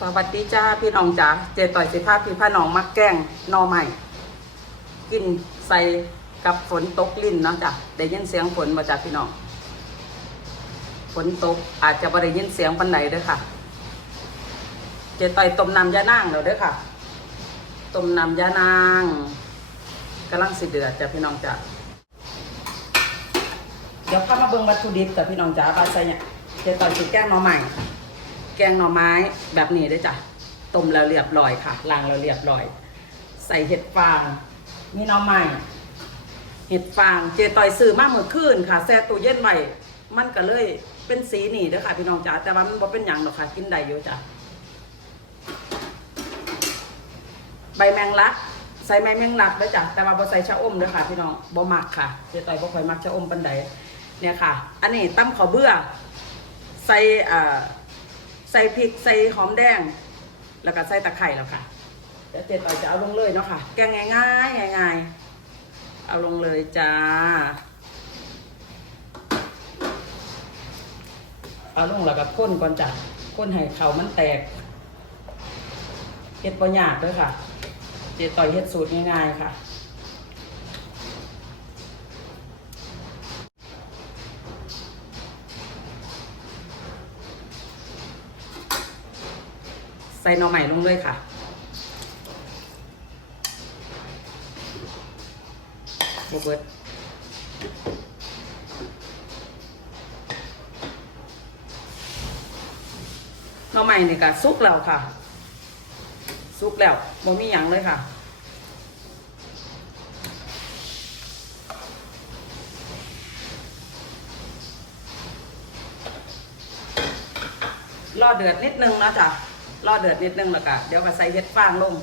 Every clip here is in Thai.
สวัสดีจ้าพี่น้องจ๋าเจต่อยสิภาพพี่พ่อน้องมักแกล้งนอใหม่ กินใส่กับฝนตกลิ้นเนาะจ้ะได้ยินเสียงฝนมาจากพี่น้องฝนตกอาจจะไม่ได้ยินเสียงปันไหนเด้อค่ะ เจต่อยต้มน้ำยานางแล้วเด้อค่ะต้มน้ำยานางกำลังสิเดือดจ้ะพี่น้องจ๋าเดี๋ยวข้ามาเบิ่งวัตถุดิบจ้ะพี่น้องจ๋าปลาใส่เนี่ยเจต่อยสิแกล้งนอใหม่ แกงหน่อไม้แบบนี้ได้จ้ะต้มแล้วเรียบร้อยค่ะล้างแล้วเรียบร้อย ใส่เห็ดฟางมีหน่อไม้เห็ดฟางเจต่อยซื้อมากเมื่อคืนค่ะแช่ตู้เย็นไว้มันก็เลยเป็นสีนี่เด้อค่ะพี่น้องจ๋าแต่ว่ามันบ่เป็นหยังหรอกค่ะกินได้อยู่จ้ะใบแมงลักใส่ใบแมงลักเด้จ้ะแต่ว่าบ่ใส่ชะอมเด้อค่ะพี่น้องบ่มักค่ะเจต่อยบ่ค่อยมักชะอมปานใดเนี่ยค่ะ อันนี้ตำข้าวเบื่อ ใส่อ่า ส่พริกใส่หอมแดง แล้วก็ใส่ตะไคร้แล้วค่ะเดี๋ยวเจ็ดต่อยจะเอาลงเลยเนาะค่ะ แกงง่ายง่ายๆง่ายๆเอาลงเลยจ้า เอาลงแล้วก็ข้นก่อนจ้ะข้นให้เขามันแตกเฮ็ดปัญญากด้วยค่ะ เจ็ดต่อยเฮ็ดสูตรง่ายๆค่ะ ส่หน่อใหม่ลงเลยค่ะ โบเบิร์ตหน่อใหม่นี่ก็สุกแล้วค่ะสุกแล้วบ่มีหยังเลยค่ะรอเดือดนิดนึงนะจ๊ะ รอเดือดนิดนึงแล้วก็เดี๋ยวก็ใส่เห็ดฟางลง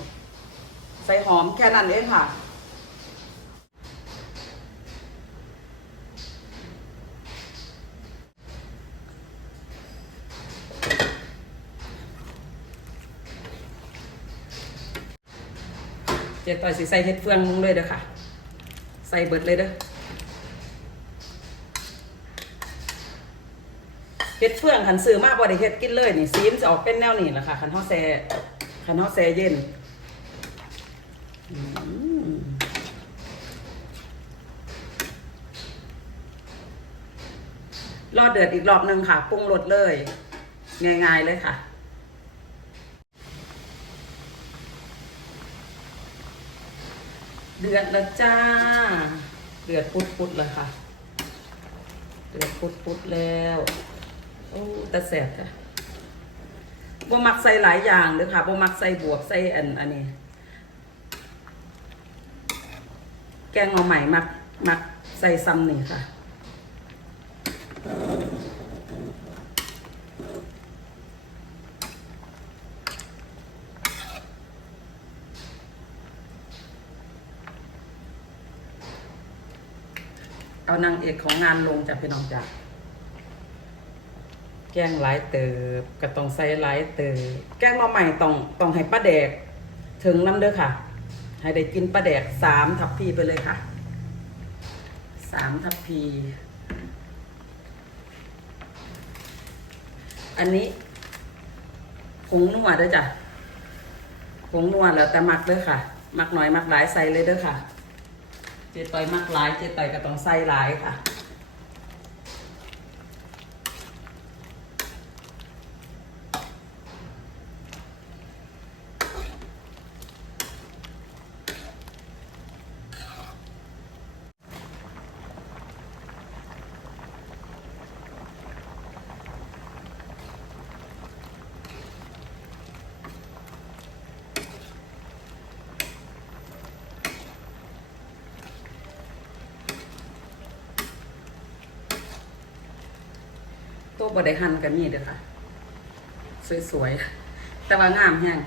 ใส่หอมแค่นั้นเองค่ะเจ๊ต่อยสิใส่เห็ดเฟืองลงเลยเด้อค่ะ ใส่เบิดเลยเด้อ เฮ็ดเฟืองขันซื้อมากบ่ได้เฮ็ดกินเลยนี่ซีมจะออกเป็นแนวนี้แหละค่ะขันเฮาแซ่ขันเฮาแซ่เย็นรอเดือดอีกรอบหนึ่งค่ะปรุงรสเลย ง่ายๆเลยค่ะเดือดแล้วจ้า เดือดปุดๆเลยค่ะ เดือดปุดๆแล้ว โอ้แต่แสบจ้ะบ่มักใส่หลายอย่างเด้อค่ะบ่มักใส่บวบใส่อันอันนี้ แกงหน่อใหม่มักมักใส่ซ้ำนี่ค่ะเอานางเอกของงานลงจากพี่น้องจ้ะ แกงหลายเติบก็ต้องใส่หลายเติบแกงหน่อใหม่ต้องต้องให้ป้าแดก ถึงน้ำเด้อค่ะ ให้ได้กินป้าแดกสามทัพพีไปเลยค่ะสามทัพพี อันนี้ผงนัวเด้อจ้ะผงนัวแล้วแต่มักเด้อค่ะ มักหน่อยมักหลายใส่เลยเด้อค่ะ เจต่อยมักหลายเจต่อยก็ต้องใส่หลายค่ะ ตัวบได้หั่นกันนี่เด้อค่ะ สวยๆ แต่ว่างามแฮง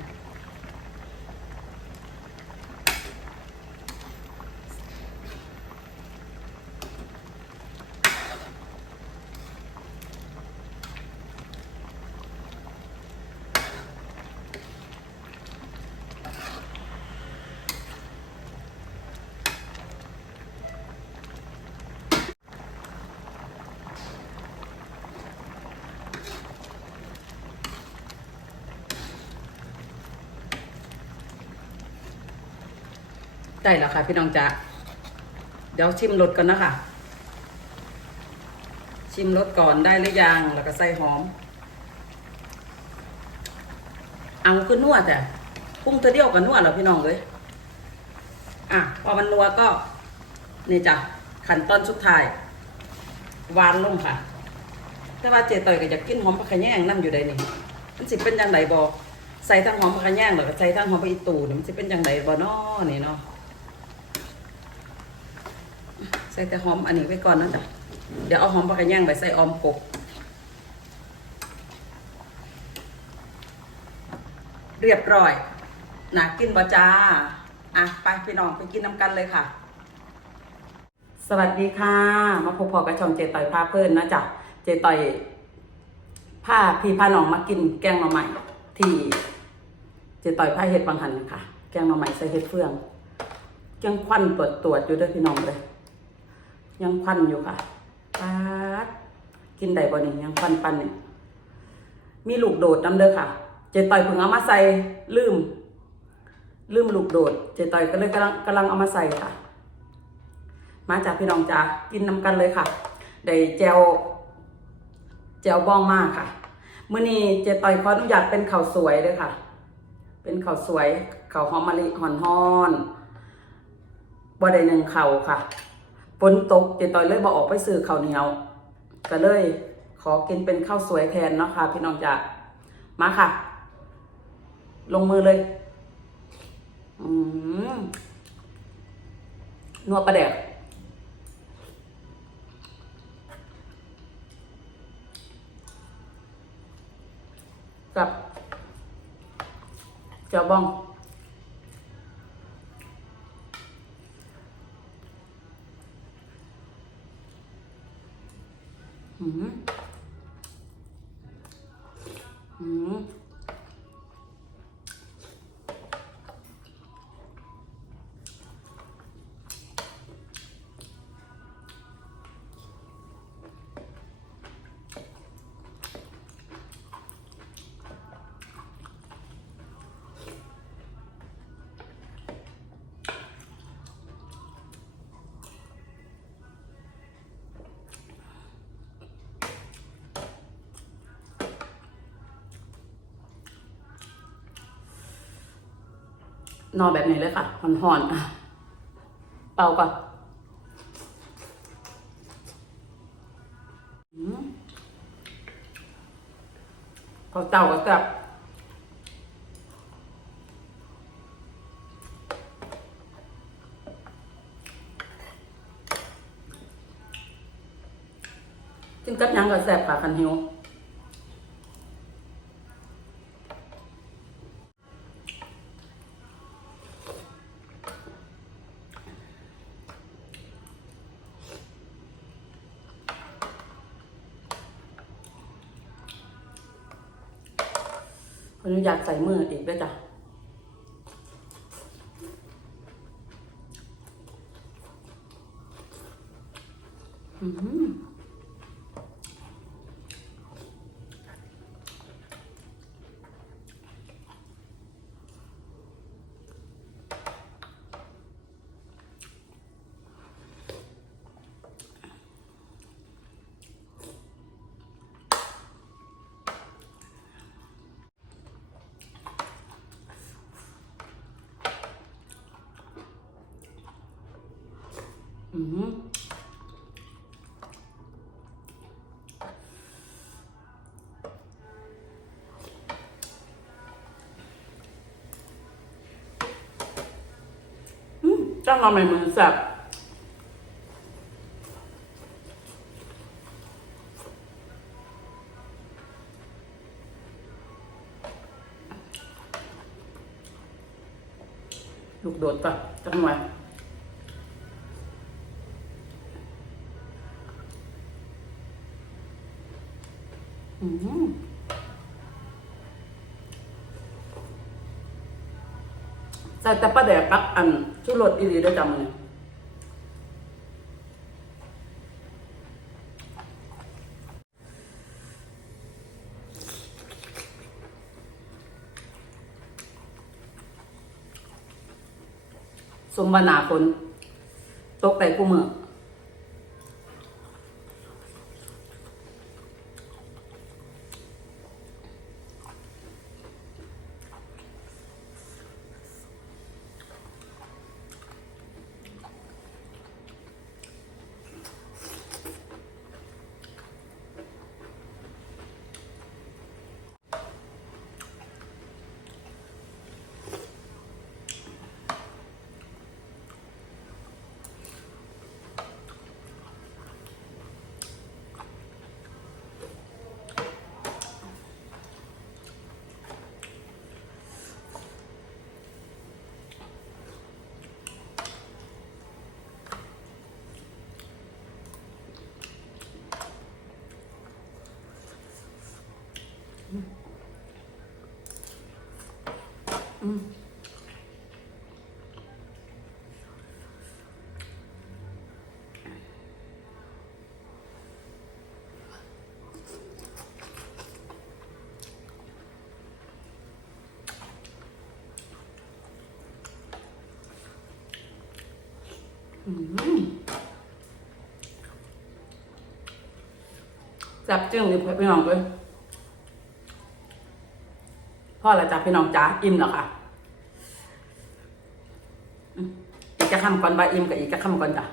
ได้แล้วค่ะ พี่น้องจ๋าเดี๋ยวชิมรสกันนะคะ ชิมรสก่อนได้หรือยังแล้วก็ใส่หอม เอาคือนัวดแต่ปรุงตัวเดียวกับนัวแล้วพี่น้องเลยอะพอมันนัวก็นี่จ้ะขั้นตอนสุดท้ายหวานลงค่ะ แต่ว่าเจต่อยก็อยากกินหอมผักขะแยงนั่อยู่ได้นี่มันสิเป็นยังไงบอกใส่ทั้งหอมผักขะแยงหรือใส่ทั้งหอมผักอีตูนี่มันสิเป็นยังไงบอน้อนี่เนาะ ใส่แต่หอมอันนี้ไว้ก่อนนะจ๊ะเดี๋ยวเอาหอมผักขะแยงไปใส่ออมกบเรียบร้อยน่ากินบ่จ้า อะ ไปพี่น้องไปกินน้ำกันเลยค่ะ สวัสดีค่ะ มาพบพอกับช่องเจต่อยพาเพื่อนนะจ๊ะ เจต่อยพาพี่พาน้องมากินแกงหน่อไม้ที่เจต่อยพาเห็ดบางหันค่ะ แกงหน่อไม้ใส่เห็ดเฟืองยังควันตรวจตรวจอยู่เด้วยพี่น้องเลย ยังควันอยู่ค่ะป๊าดกินได้บ่นี่ยังควันปันเนี่ยมีลูกโดดน้ำเด้อค่ะ เจต่อยเพิ่งเอามาใส่ลืม ลืมลูกโดด เจต่อยก็เลยกำลังกำลังเอามาใส่ค่ะ มาจากพี่น้องจ๋ากินน้ำกันเลยค่ะได้แจวแจวบ้องมากค่ะมื้อนี้เจต่อยขออนุญาตเป็นข้าวสวยเลยค่ะ เป็นข้าวสวยข้าวหอมมะลิห่อนฮ้อนบ่ได้หนึ่งข้าวค่ะ ฝนตกเจต่อยเลยบ่ออกไปซื้อข้าวเหนียวก็เลย ขอกินเป็นข้าวสวยแทนเนาะค่ะ พี่น้องจ๋ามาค่ะ ลงมือเลย อืมนัวปลาแดกกับเจ้าบ้อง อื นอนแบบนี้เลยค่ะห่อนๆอะเป่าก่อนอืมข้าเต่าก็แซ่บกินกับยังก็แซ่บค่ะคันหิว ขอนุญาตใส่มืออีกด้วยจ้ะอืม อืมอืมจ้างมาใหม่มือแซ่บลูกโดดปะจังหวะ ใส่แต่ปลาแดกกับอันชูรสอีหลีได้จำเลยสมวนาฝนตกแต่กูเมือ จับจึ้งนี่พี่น้องเลยพ่อละจ้ะพี่น้องจ๋าอิ่มแล้วค่ะอืมอีกจะ คำก่อนบาอิ่มกับอีกจะคำก่อนจ้ะ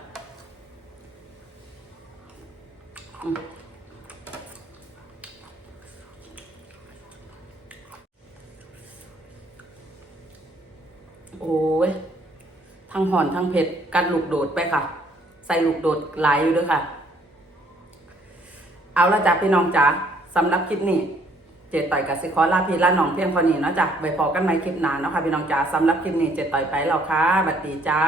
โอ้ย ทั้งหอนทั้งเผ็ด กัดลูกโดดไปค่ะ ใส่ลูกโดดหลายอยู่ด้วยค่ะ เอาละจ้ะพี่น้องจ๋าสำหรับคลิปนี้ เจต่อยกับสิคอลาพี่ลาน้องเพียงคนนี้เนาะจ้ะไปพอกันใหม่คลิปหน้าเนาะค่ะพี่น้องจ๋าสำหรับคลิปนี้เจต่อยไปแล้วค่ะ บัดดีจ้า